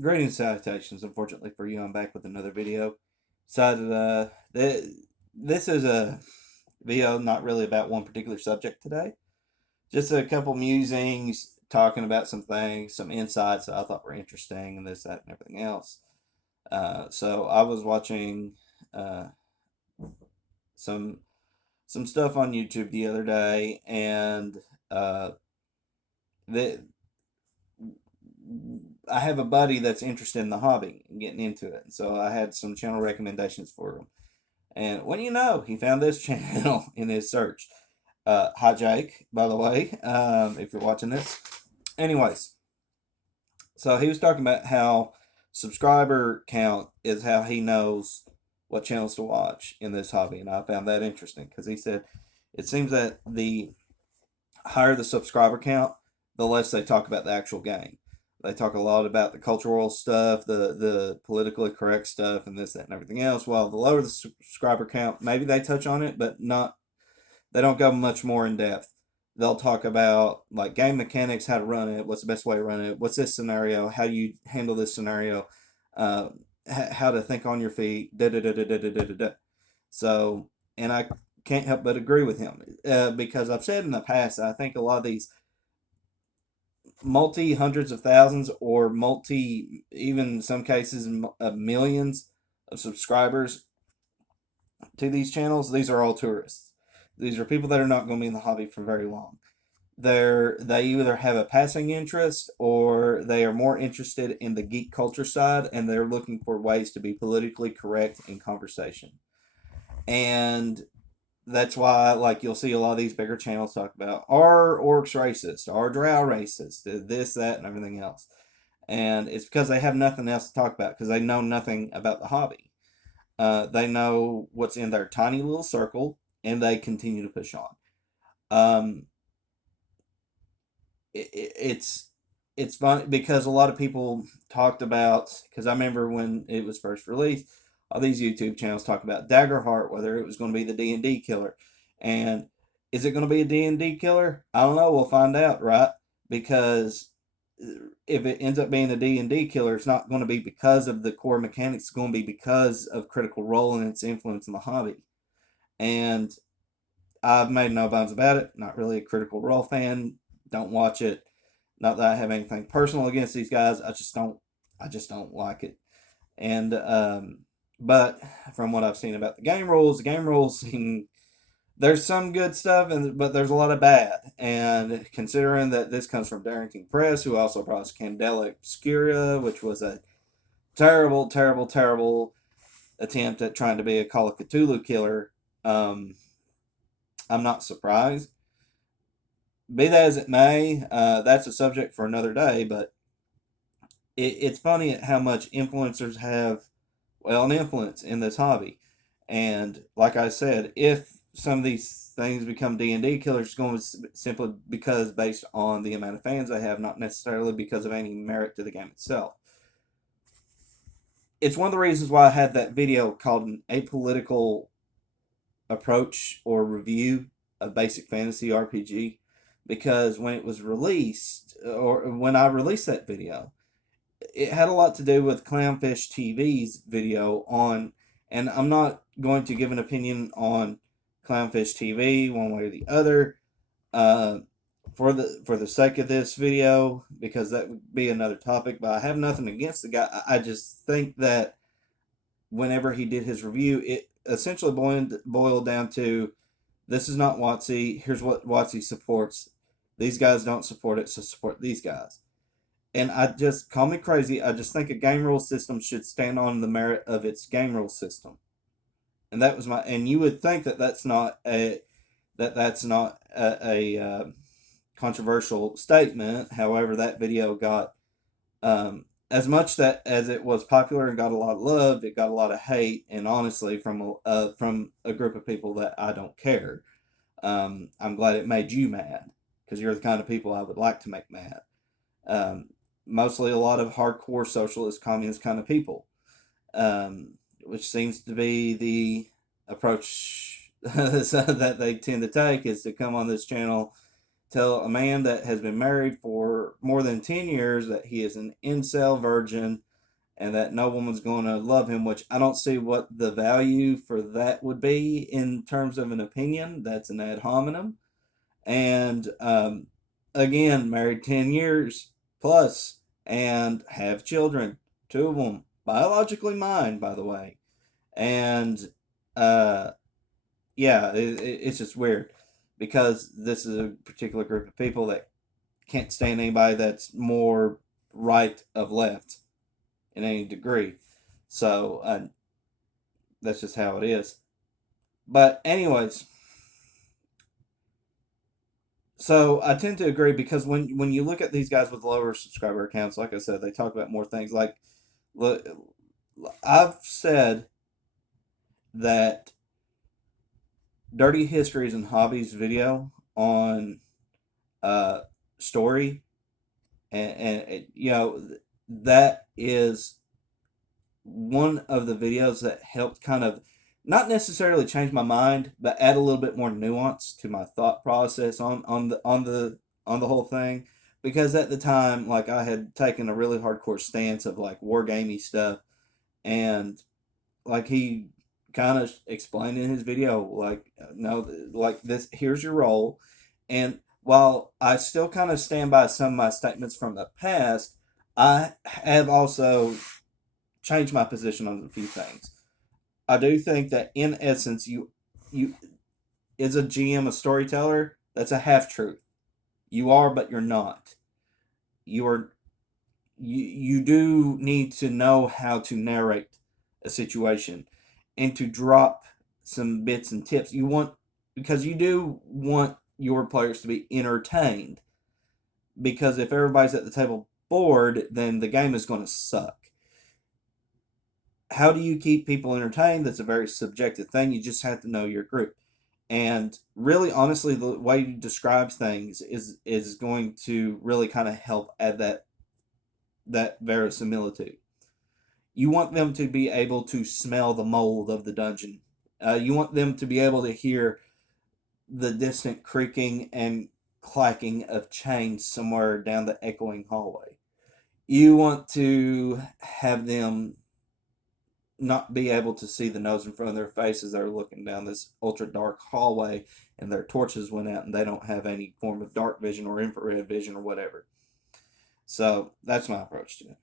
Greetings, salutations. Unfortunately for you, I'm back with another video. Decided this is a video not really about one particular subject today. Just a couple musings talking about some things, some insights that I thought were interesting, and this, that, and everything else. So I was watching uh, some some stuff on YouTube the other day, and uh, the I have a buddy that's interested in the hobby and getting into it. So I had some channel recommendations for him. And what do you know? He found this channel in his search. Hi, Jake, by the way, if you're watching this. Anyways, so he was talking about how subscriber count is how he knows what channels to watch in this hobby. And I found that interesting because he said it seems that the higher the subscriber count, the less they talk about the actual game. They talk a lot about the cultural stuff, the politically correct stuff, and this, that, and everything else. While the lower the subscriber count, maybe they touch on it, but not. They don't go much more in depth. They'll talk about like game mechanics, how to run it, what's the best way to run it, what's this scenario, how you handle this scenario, uh, how to think on your feet, da da da da da da da da. So, and I can't help but agree with him because I've said in the past I think a lot of these multi hundreds of thousands or multi even in some cases millions of subscribers to these channels, these are all tourists. These are people that are not going to be in the hobby for very long. They either have a passing interest or they are more interested in the geek culture side and they're looking for ways to be politically correct in conversation. And that's why like you'll see a lot of these bigger channels talk about are orcs racist, are drow racist, this, that, and everything else. And it's because they have nothing else to talk about because they know nothing about the hobby. They know what's in their tiny little circle and they continue to push on. Um, it's it's fun because a lot of people talked about because I remember when it was first released, all these YouTube channels talked about Daggerheart, whether it was going to be the D&D killer, and is it going to be a D&D killer? I don't know. We'll find out, right? Because if it ends up being a D&D killer, it's not going to be because of the core mechanics. It's going to be because of Critical Role and its influence in the hobby. And I've made no bones about it. Not really a Critical Role fan. Don't watch it. Not that I have anything personal against these guys. I just don't. I just don't like it. And but from what I've seen about the game rules seem there's some good stuff, and but there's a lot of bad. And considering that this comes from Darrington Press, who also brought us Candela Obscura, which was a terrible, terrible, terrible attempt at trying to be a Call of Cthulhu killer, um, I'm not surprised. Be that as it may, that's a subject for another day. But it's funny how much influencers have, well, an influence in this hobby. And like I said, if some of these things become D&D killers, it's going to simply because based on the amount of fans they have, not necessarily because of any merit to the game itself. It's one of the reasons why I had that video called an apolitical approach or review of basic fantasy RPG, because when it was released or when I released that video, it had a lot to do with Clownfish TV's video on, and I'm not going to give an opinion on Clownfish TV one way or the other, uh, for the sake of this video, because that would be another topic. But I have nothing against the guy. I just think that whenever he did his review, it essentially boiled down to this is not WotC. Here's what WotC supports. These guys don't support it, so support these guys. And I just call me crazy. I just think a game rule system should stand on the merit of its game rule system. And that was my. And you would think that that's not a controversial statement. However, that video got as much that as it was popular and got a lot of love, it got a lot of hate. And honestly, from a group of people that I don't care. I'm glad it made you mad because you're the kind of people I would like to make mad. Um, Mostly a lot of hardcore socialist, communist kind of people, which seems to be the approach that they tend to take is to come on this channel, tell a man that has been married for more than 10 years that he is an incel virgin and that no woman's going to love him, which I don't see what the value for that would be in terms of an opinion. That's an ad hominem. And again, married 10 years plus and have children, two of them, biologically mine, by the way. And uh, yeah, it's just weird because this is a particular group of people that can't stand anybody that's more right of left in any degree. So that's just how it is. But anyways, so I tend to agree because when you look at these guys with lower subscriber accounts, like I said, they talk about more things. Like I've said that Dirty Histories and Hobbies video on uh, Story, and that is one of the videos that helped kind of not necessarily change my mind, but add a little bit more nuance to my thought process on the whole thing. Because at the time, like I had taken a really hardcore stance of like wargamey stuff, and like he kind of explained in his video, like no, like this, here's your role, and while I still kind of stand by some of my statements from the past, I have also changed my position on a few things. I do think that in essence, you is a GM, a storyteller. That's a half truth. You are, but you're not. You are. You do need to know how to narrate a situation and to drop some bits and tips. You want because you do want your players to be entertained. Because if everybody's at the table bored, then the game is going to suck. How do you keep people entertained? That's a very subjective thing. You just have to know your group. And really, honestly, the way you describe things is going to really kind of help add that verisimilitude. You want them to be able to smell the mold of the dungeon. You want them to be able to hear the distant creaking and clacking of chains somewhere down the echoing hallway. You want to have them not be able to see the nose in front of their face as they're looking down this ultra dark hallway and their torches went out and they don't have any form of dark vision or infrared vision or whatever. So that's my approach to it.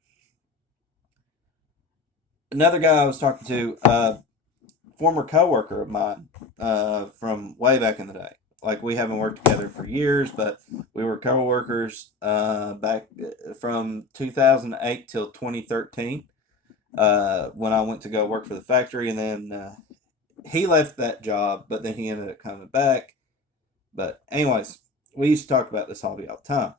Another guy I was talking to, former coworker of mine from way back in the day. Like we haven't worked together for years, but we were coworkers back from 2008 till 2013 when I went to go work for the factory, and then he left that job, but then he ended up coming back. But anyways, we used to talk about this hobby all the time.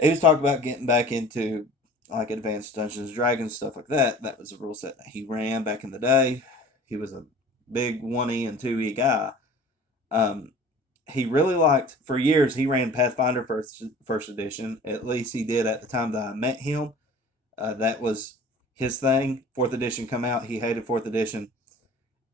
He was talking about getting back into like advanced Dungeons and Dragons stuff like that. That was a rule set that he ran back in the day. He was a big 1E and 2E guy. Um, he really liked for years. He ran Pathfinder first edition. At least he did at the time that I met him. That was his thing. Fourth edition come out. He hated fourth edition,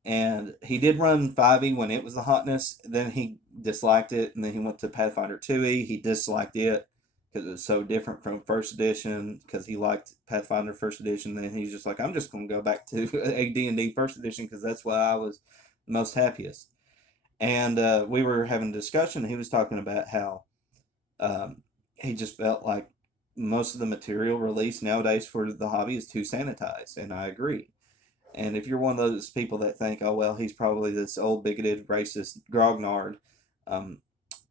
and he did run 5e when it was the hotness. Then he disliked it, and then he went to Pathfinder 2e. He disliked it because it was so different from first edition. Because he liked Pathfinder first edition. Then he's just like, I'm just going to go back to AD&D first edition because that's why I was most happiest. And we were having a discussion. He was talking about how he just felt like most of the material released nowadays for the hobby is too sanitized, and I agree. And if you're one of those people that think, oh well, he's probably this old bigoted racist grognard, um,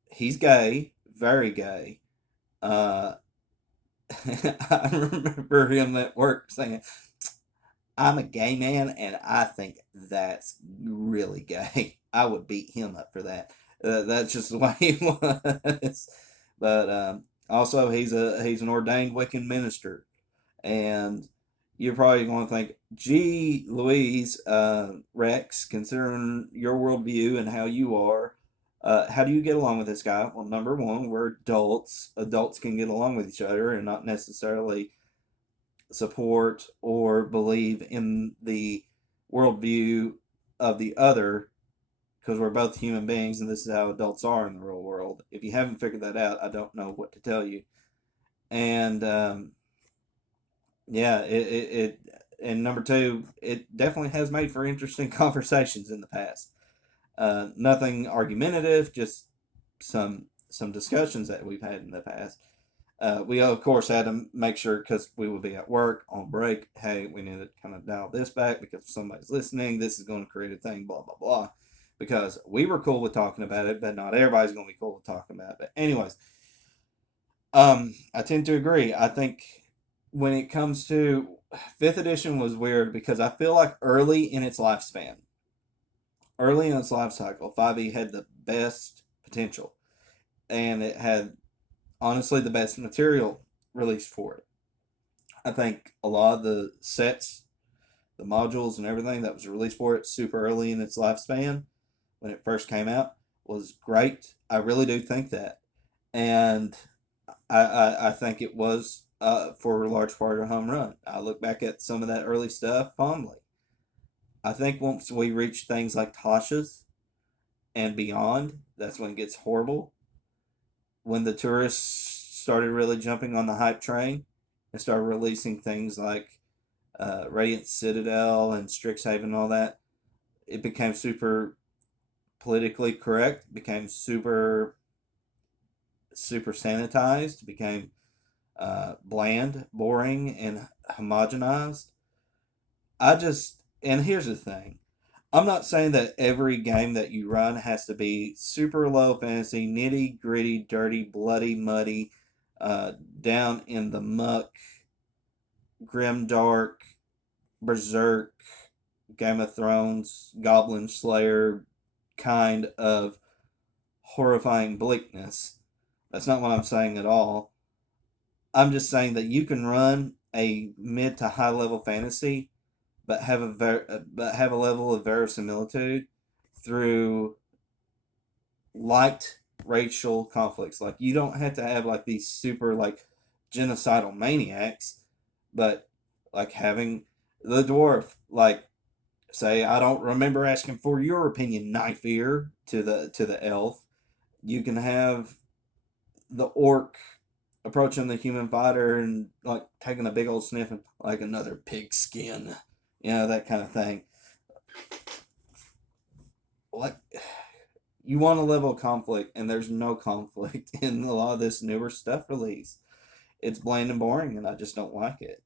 he's gay, very gay. Uh, I remember him at work saying, "I'm a gay man, and I think that's really gay. I would beat him up for that." That's just the way he was. But also, he's an ordained Wiccan minister, and you're probably going to think, "Gee, Louise, Rex, considering your worldview and how you are, how do you get along with this guy?" Well, number one, we're adults. Adults can get along with each other and not necessarily support or believe in the worldview of the other because we're both human beings and this is how adults are in the real world. If you haven't figured that out, I don't know what to tell you. And yeah, and number two, it definitely has made for interesting conversations in the past. Nothing argumentative, just some discussions that we've had in the past. We of course had to make sure because we would be at work on break. Hey, we need to kind of dial this back because if somebody's listening, this is going to create a thing. Blah blah blah. Because we were cool with talking about it, but not everybody's going to be cool with talking about it. But anyways, I tend to agree. I think when it comes to fifth edition was weird because I feel like early in its life cycle, 5e had the best potential, and it had honestly the best material released for it. I think a lot of the sets, the modules, and everything that was released for it super early in its lifespan when it first came out was great. I really do think that, and I think it was for a large part a home run. I look back at some of that early stuff fondly. I think once we reach things like Tasha's and beyond, that's when it gets horrible. When the tourists started really jumping on the hype train and started releasing things like Radiant Citadel and Strixhaven and all that, it became super politically correct, became super sanitized, became bland, boring, and homogenized. And here's the thing, I'm not saying that every game that you run has to be super low fantasy, nitty gritty, dirty, bloody, muddy, down in the muck, grim dark, berserk, Game of Thrones, Goblin Slayer kind of horrifying bleakness. That's not what I'm saying at all. I'm just saying that you can run a mid to high level fantasy, but have a level of verisimilitude through light racial conflicts. Like you don't have to have like these super like genocidal maniacs, but like having the dwarf like say, I don't remember asking for your opinion, knife ear to the elf. You can have the orc approaching the human fighter and like taking a big old sniff and like another pig skin, that kind of thing. Like you want a level of conflict, and there's no conflict in a lot of this newer stuff released. It's bland and boring, and I just don't like it.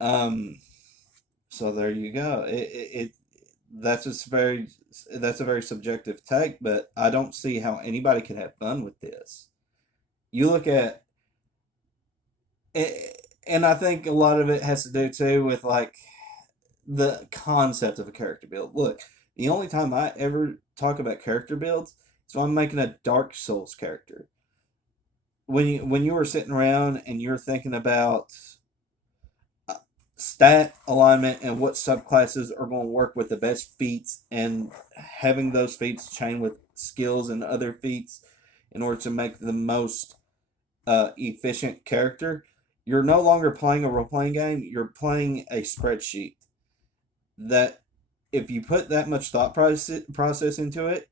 Um, so there you go. It that's just very that's a very subjective take, but I don't see how anybody could have fun with this. You look at it, and I think a lot of it has to do too with like the concept of a character build. Look, the only time I ever talk about character builds is when I'm making a Dark Souls character. When you were sitting around and you're thinking about stat alignment and what subclasses are going to work with the best feats and having those feats chain with skills and other feats in order to make the most efficient character, you're no longer playing a role playing game, you're playing a spreadsheet that if you put that much thought process into it,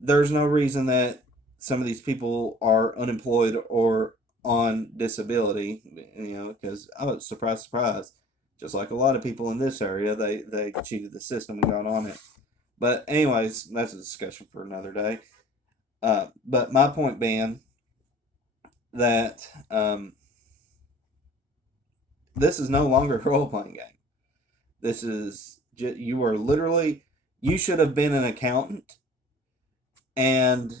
there's no reason that some of these people are unemployed or on disability, because oh, surprise, surprise, just like a lot of people in this area, they cheated the system and got on it. But anyways, that's a discussion for another day. But my point being that this is no longer a role playing game. This is you are literally you should have been an accountant, and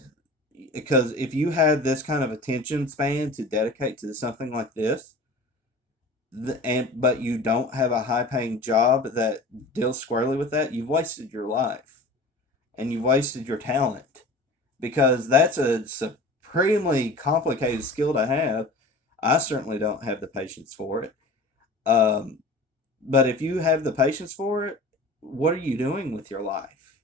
because if you had this kind of attention span to dedicate to something like this, but you don't have a high paying job that deals squarely with that, you've wasted your life and you've wasted your talent because that's a supremely complicated skill to have. I certainly don't have the patience for it. Um, but if you have the patience for it, what are you doing with your life?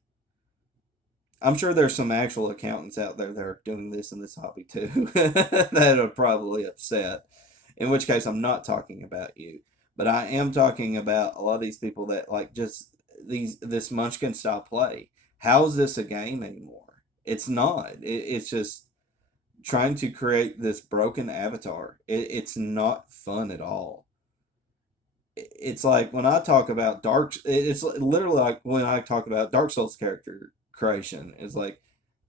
I'm sure there's some actual accountants out there that are doing this in this hobby too that are probably upset. In which case, I'm not talking about you, but I am talking about a lot of these people that like just this Munchkin style play. How is this a game anymore? It's not. It's just trying to create this broken avatar. It's not fun at all. It's like when I talk about it's literally like when I talk about Dark Souls character creation. It's like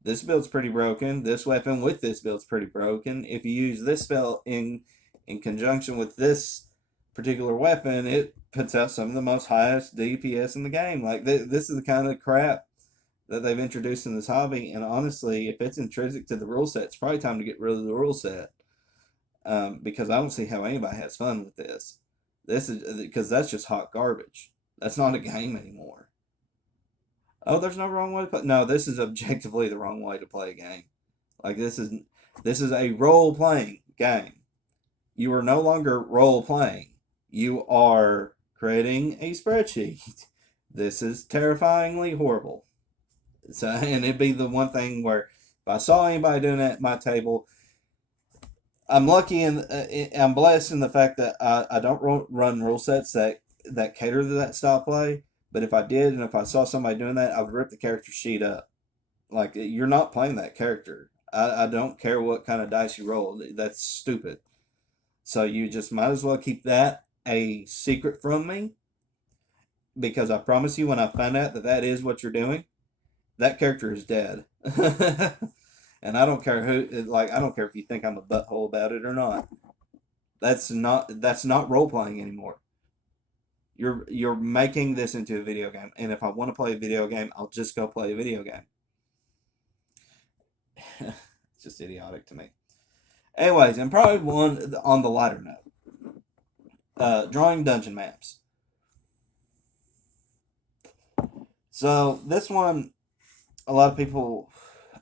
this build's pretty broken. This weapon with this build's pretty broken. If you use this spell in conjunction with this particular weapon, it puts out some of the most highest DPS in the game. Like this is the kind of crap that they've introduced in this hobby. And honestly, if it's intrinsic to the rule set, it's probably time to get rid of the rule set, because I don't see how anybody has fun with this. This is because that's just hot garbage. That's not a game anymore. Oh, there's no wrong way to play. No, this is objectively the wrong way to play a game. Like this is a role playing game. You are no longer role playing. You are creating a spreadsheet. This is terrifyingly horrible. So, and it'd be the one thing where if I saw anybody doing that at my table, I'm lucky and I'm blessed in the fact that I don't run rule sets that cater to that style play. But if I did, and if I saw somebody doing that, I would rip the character sheet up. Like you're not playing that character. I don't care what kind of dice you roll. That's stupid. So you just might as well keep that a secret from me, because I promise you, when I find out that that is what you're doing, that character is dead. And I don't care who, like, I don't care if you think I'm a butthole about it or not. That's not role playing anymore. You're making this into a video game, and if I want to play a video game, I'll just go play a video game. It's just idiotic to me. Anyways, and probably one on the lighter note, drawing dungeon maps. So this one, a lot of people,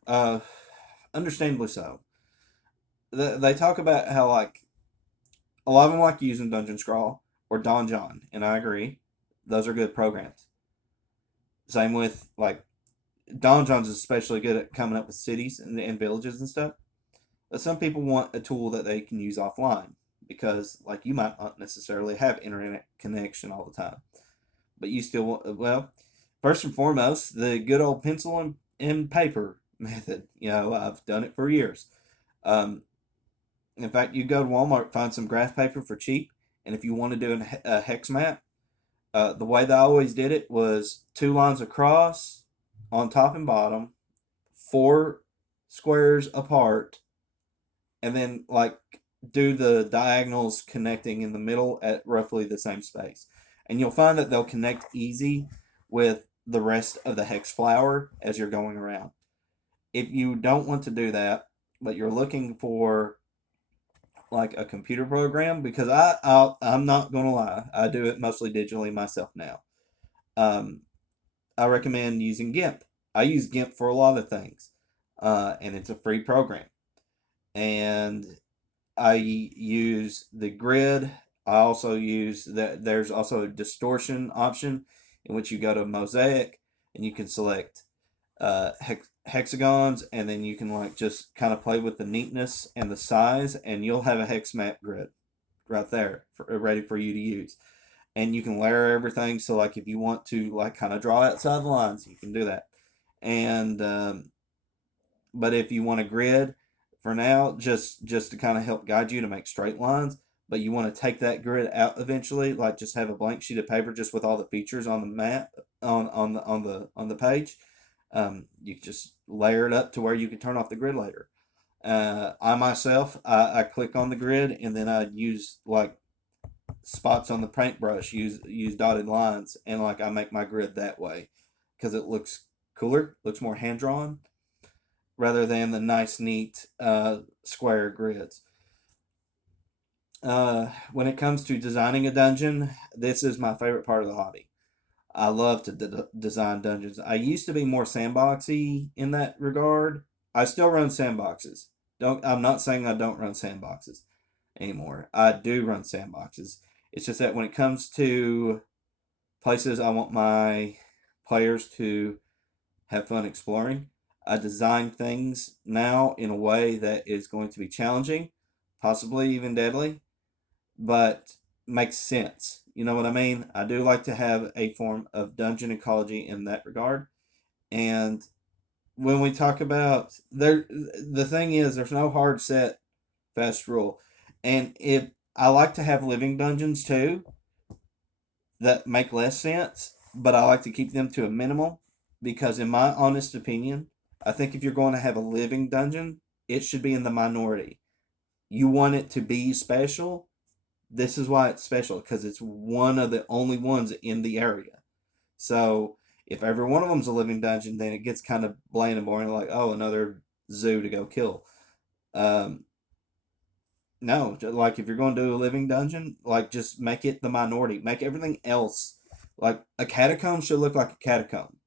uh, understandably so, they talk about how like a lot of them like using Dungeon Scrawl or Don John, and I agree, those are good programs. Same with like Don John's especially good at coming up with cities and villages and stuff. But some people want a tool that they can use offline because, like, you might not necessarily have internet connection all the time, but you still want, well, first and foremost, the good old pencil and paper method. I've done it for years. Um, in fact, you go to Walmart, find some graph paper for cheap, and if you want to do a hex map, the way that I always did it was two lines across on top and bottom, four squares apart, and then like do the diagonals connecting in the middle at roughly the same space. And you'll find that they'll connect easy with the rest of the hex flower as you're going around. If you don't want to do that, but you're looking for like a computer program, because I'm not gonna lie, I do it mostly digitally myself now. Um, I recommend using GIMP. I use GIMP for a lot of things, and it's a free program. And I use the grid. I also use that. There's also a distortion option in which you go to mosaic and you can select hexagons, and then you can like just kind of play with the neatness and the size, and you'll have a hex map grid right there ready for you to use. And you can layer everything. So like if you want to like kind of draw outside the lines, you can do that. And but if you want a grid for now, just to kind of help guide you to make straight lines, but you want to take that grid out eventually, like just have a blank sheet of paper just with all the features on the map on the page. You can just layer it up to where you can turn off the grid later. I myself, I click on the grid and then I use like spots on the paintbrush, use dotted lines, and like I make my grid that way because it looks cooler, looks more hand drawn rather than the nice, neat square grids. When it comes to designing a dungeon, this is my favorite part of the hobby. I love to design dungeons. I used to be more sandboxy in that regard. I still run sandboxes. Don't I'm not saying I don't run sandboxes anymore. I do run sandboxes. It's just that when it comes to places I want my players to have fun exploring, I design things now in a way that is going to be challenging, possibly even deadly, but makes sense. You know what I mean? I do like to have a form of dungeon ecology in that regard. And when we talk about there, the thing is, there's no hard set fast rule. And if I like to have living dungeons too that make less sense, but I like to keep them to a minimal because, in my honest opinion, I think if you're going to have a living dungeon, it should be in the minority. You want it to be special. This is why it's special because it's one of the only ones in the area. So if every one of them's a living dungeon, then it gets kind of bland and boring. Like, oh, another zoo to go kill. Um, no, like if you're going to do a living dungeon, like just make it the minority. Make everything else like a catacomb should look like a catacomb.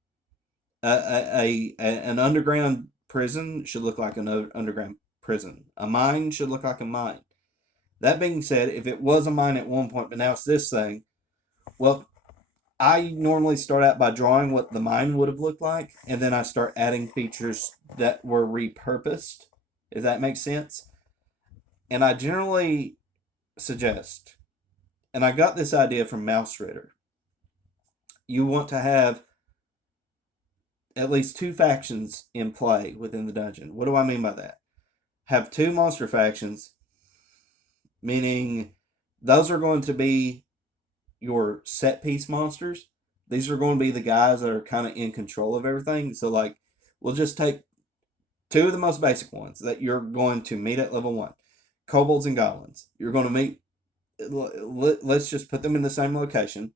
An underground prison should look like an underground prison. A mine should look like a mine. That being said, if it was a mine at one point, but now it's this thing, well, I normally start out by drawing what the mine would have looked like, and then I start adding features that were repurposed, if that makes sense. And I generally suggest, and I got this idea from Mouse Ritter, you want to have at least two factions in play within the dungeon. What do I mean by that? Have two monster factions, meaning those are going to be your set piece monsters. These are going to be the guys that are kind of in control of everything. So, like, we'll just take two of the most basic ones that you're going to meet at level one: kobolds and goblins. You're going to meet, let's just put them in the same location.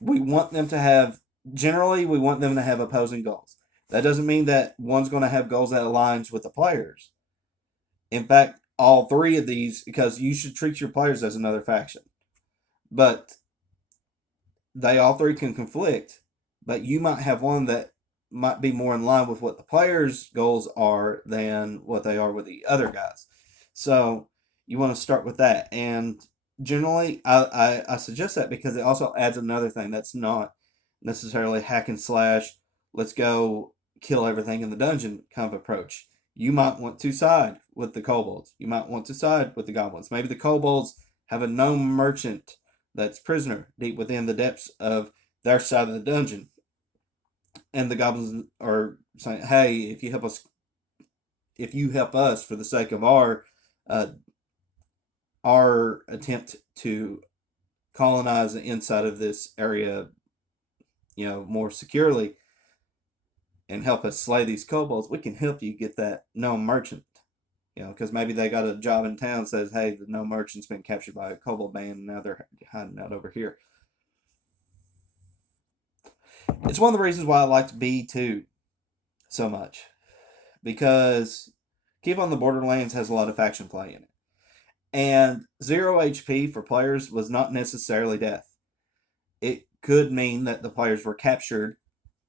We want them to have, generally, we want them to have opposing goals. That doesn't mean that one's going to have goals that aligns with the players. In fact, all three of these, because you should treat your players as another faction. But they all three can conflict, but you might have one that might be more in line with what the players' goals are than what they are with the other guys. So you want to start with that. And generally, I suggest that because it also adds another thing that's not necessarily hack and slash, let's go kill everything in the dungeon kind of approach. You might want to side with the kobolds. You might want to side with the goblins. Maybe the kobolds have a gnome merchant that's prisoner deep within the depths of their side of the dungeon. And the goblins are saying, "Hey, if you help us for the sake of uh, our attempt to colonize the inside of this area, more securely, and help us slay these kobolds, we can help you get that gnome merchant." Because maybe they got a job in town says, "Hey, the gnome merchant's been captured by a kobold band, and now they're hiding out over here." It's one of the reasons why I liked B2 so much because Keep on the Borderlands has a lot of faction play in it. And 0 HP for players was not necessarily death. It could mean that the players were captured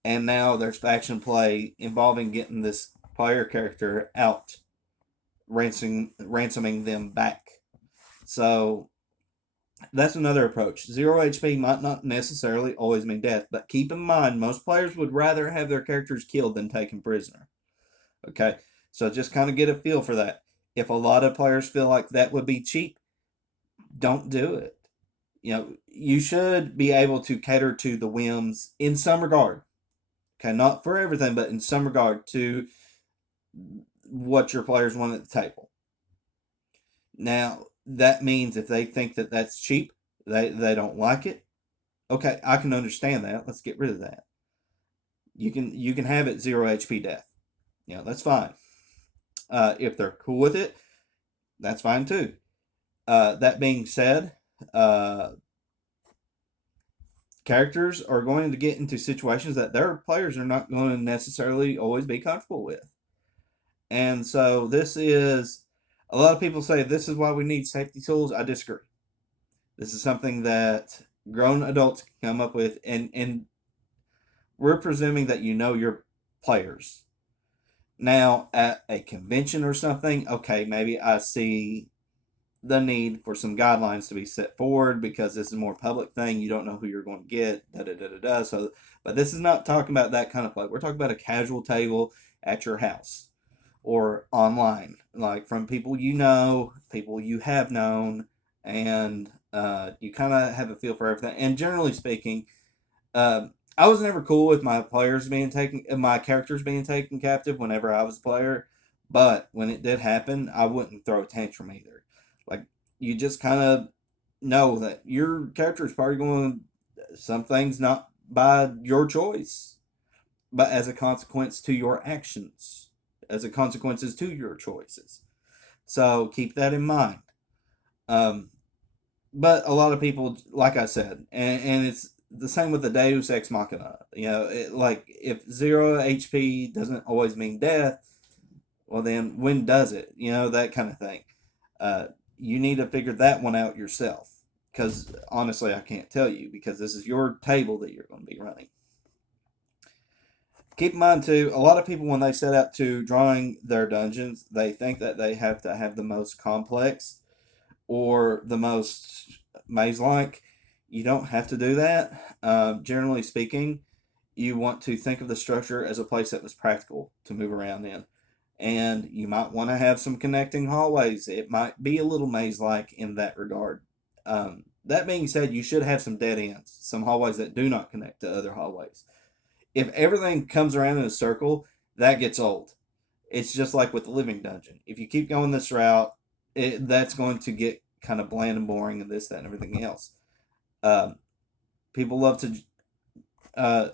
and now there's faction play involving getting this player character out, ransoming them back. So that's another approach. 0 HP might not necessarily always mean death, but keep in mind most players would rather have their characters killed than taken prisoner. Okay, so just kind of get a feel for that. If a lot of players feel like that would be cheap, don't do it. You should be able to cater to the whims in some regard. Okay, not for everything, but in some regard to what your players want at the table. Now, that means if they think that that's cheap, they don't like it. Okay, I can understand that. Let's get rid of that. You can have it 0 HP death. That's fine. If they're cool with it, that's fine too. That being said, characters are going to get into situations that their players are not going to necessarily always be comfortable with. And so this is, a lot of people say this is why we need safety tools. I disagree. This is something that grown adults can come up with, and we're presuming that you know your players. Now, at a convention or something, okay, maybe I see the need for some guidelines to be set forward because this is a more public thing. You don't know who you're going to get, da da da da da. So, but this is not talking about that kind of play. We're talking about a casual table at your house or online, like from people you know, people you have known, and you kind of have a feel for everything. And generally speaking, I was never cool with my characters being taken captive whenever I was a player, but when it did happen, I wouldn't throw a tantrum either. Like, you just kind of know that your character is probably going some things not by your choice, but as a consequence to your actions, as a consequences to your choices. So keep that in mind. Um, but a lot of people, like I said, and it's the same with the Deus Ex Machina. Like, if 0 HP doesn't always mean death, well, then when does it? That kind of thing. Uh, you need to figure that one out yourself. Because honestly, I can't tell you, because this is your table that you're going to be running. Keep in mind too, a lot of people, when they set out to drawing their dungeons, they think that they have to have the most complex or the most maze like. You don't have to do that. Generally speaking, you want to think of the structure as a place that was practical to move around in. And you might want to have some connecting hallways. It might be a little maze like in that regard. That being said, you should have some dead ends, some hallways that do not connect to other hallways. If everything comes around in a circle, that gets old. It's just like with the living dungeon. If you keep going this route, that's going to get kind of bland and boring, and this, that, and everything else. Um, People love to uh,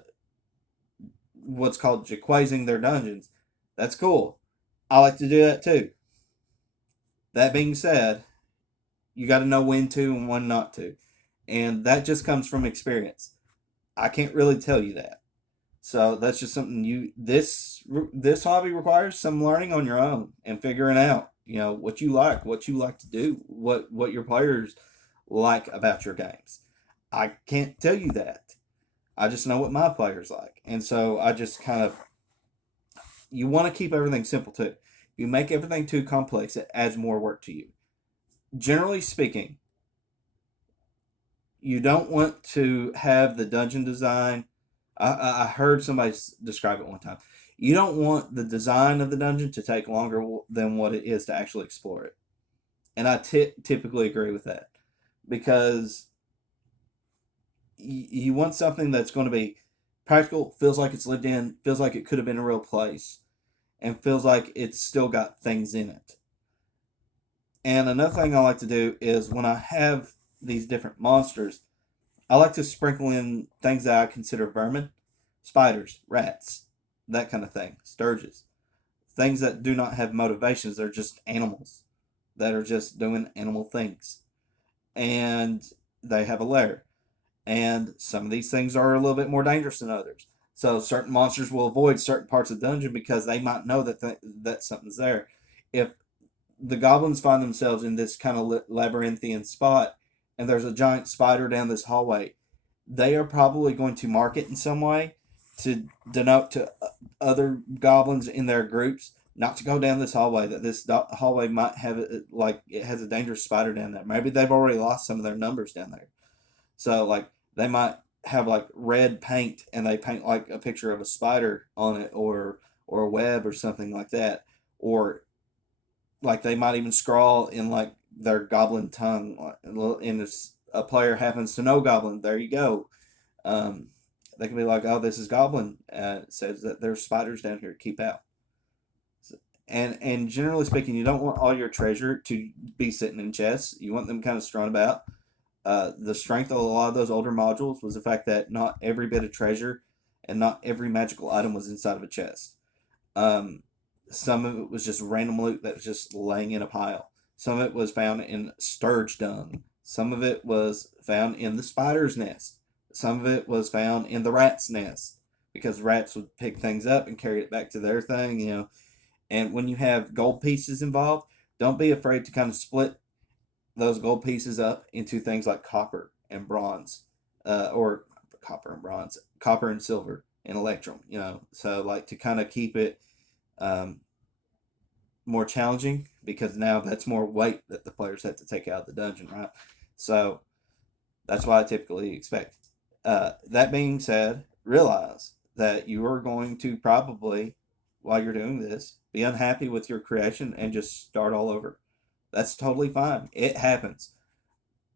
what's called jaquazing their dungeons. That's cool. I like to do that too. That being said, you got to know when to and when not to, and that just comes from experience. I can't really tell you that. So that's just something this hobby requires some learning on your own and figuring out, what you like to do, what your players like about your games. I can't tell you that. I just know what my players like. And so I just kind of you want to keep everything simple too. If you make everything too complex, it adds more work to you. Generally speaking, you don't want to have the dungeon design. I heard somebody describe it one time. You don't want the design of the dungeon to take longer than what it is to actually explore it. And I typically agree with that, because you want something that's going to be practical, feels like it's lived in, feels like it could have been a real place, and feels like it's still got things in it. And another thing I like to do is, when I have these different monsters, I like to sprinkle in things that I consider vermin, spiders, rats, that kind of thing, sturges, things that do not have motivations. They're just animals that are just doing animal things, and they have a lair. And some of these things are a little bit more dangerous than others. So certain monsters will avoid certain parts of the dungeon because they might know that something's there. If the goblins find themselves in this kind of labyrinthian spot, and there's a giant spider down this hallway, they are probably going to mark it in some way to denote to other goblins in their groups not to go down this hallway, that this hallway might have like it has a dangerous spider down there. Maybe they've already lost some of their numbers down there. So like they might have like red paint, and they paint like a picture of a spider on it, or a web or something like that. Or like they might even scrawl in like their goblin tongue, and if a player happens to know goblin, there you go. um, they can be like, oh, this is goblin, it says that there's spiders down here, keep out. And generally speaking, you don't want all your treasure to be sitting in chests. You want them kind of strewn about. The strength of a lot of those older modules was the fact that not every bit of treasure and not every magical item was inside of a chest. Um, some of it was just random loot that was just laying in a pile. Some of it was found in sturge dung. Some of it was found in the spider's nest. Some of it was found in the rat's nest, because rats would pick things up and carry it back to their thing. And when you have gold pieces involved, don't be afraid to kind of split those gold pieces up into things like copper and bronze, or copper and silver and electrum. So like to kind of keep it um, more challenging, because now that's more weight that the players have to take out of the dungeon, right? So that's what I typically expect. That being said, realize that you are going to probably, while you're doing this, be unhappy with your creation and just start all over. That's totally fine. It happens.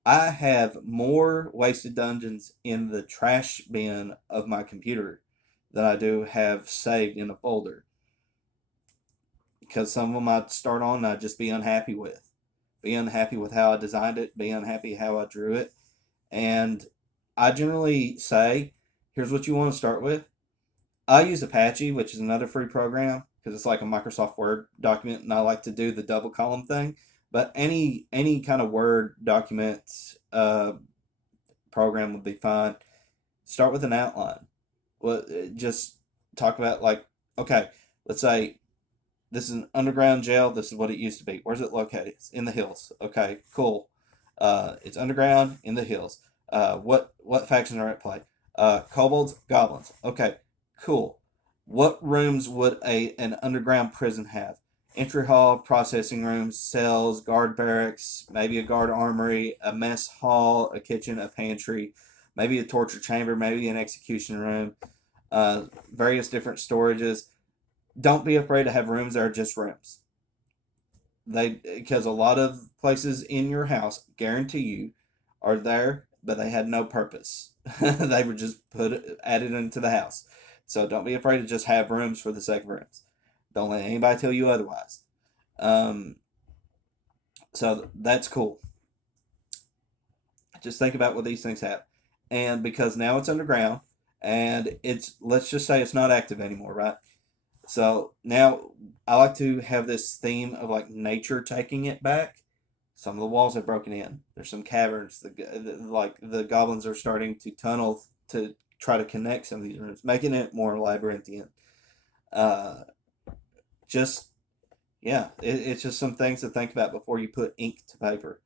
I have more wasted dungeons in the trash bin of my computer than I do have saved in a folder, because some of them I'd start on and I'd just be unhappy with. Be unhappy with how I designed it, be unhappy how I drew it. And I generally say, here's what you want to start with. I use Apache, which is another free program because it's like a Microsoft Word document, and I like to do the double column thing. But any kind of Word document program would be fine. Start with an outline. Well, just talk about like, okay, let's say this is an underground jail. This is what it used to be. Where's it located? It's in the hills. Okay, cool. It's underground in the hills. What factions are at play? Kobolds, goblins. Okay, cool. What rooms would a an underground prison have? Entry hall, processing rooms, cells, guard barracks, maybe a guard armory, a mess hall, a kitchen, a pantry, maybe a torture chamber, maybe an execution room, various different storages. Don't be afraid to have rooms that are just rooms. They Because a lot of places in your house, guarantee you, are there, but they had no purpose. They were just added into the house. So don't be afraid to just have rooms for the sake of rooms. Don't let anybody tell you otherwise. Um, so that's cool. Just think about what these things have, and because now it's underground, and it's, let's just say it's not active anymore, right? So now I like to have this theme of like nature taking it back. Some of the walls are broken in. There's some caverns. Like the goblins are starting to tunnel to try to connect some of these rooms, making it more labyrinthian. Uh, just yeah, it's just some things to think about before you put ink to paper.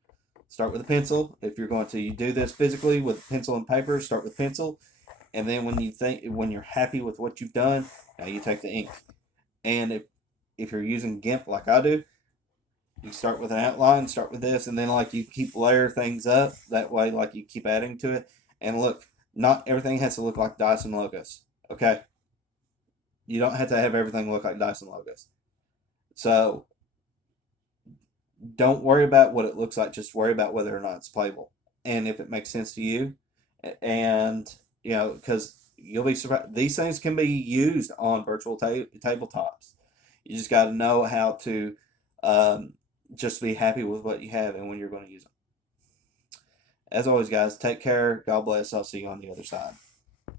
Start with a pencil. If you're going to do this physically with pencil and paper, start with pencil, and then when you're happy with what you've done, now you take the ink. And if you're using GIMP like I do, you start with an outline, start with this, and then like you keep layer things up. That way, like you keep adding to it. And look, not everything has to look like Dyson logos. Okay, you don't have to have everything look like Dyson logos. So don't worry about what it looks like. Just worry about whether or not it's playable and if it makes sense to you. And because you'll be surprised, these things can be used on virtual tabletops. You just got to know how to um, just be happy with what you have and when you're going to use them. As always, guys, take care. God bless. I'll see you on the other side.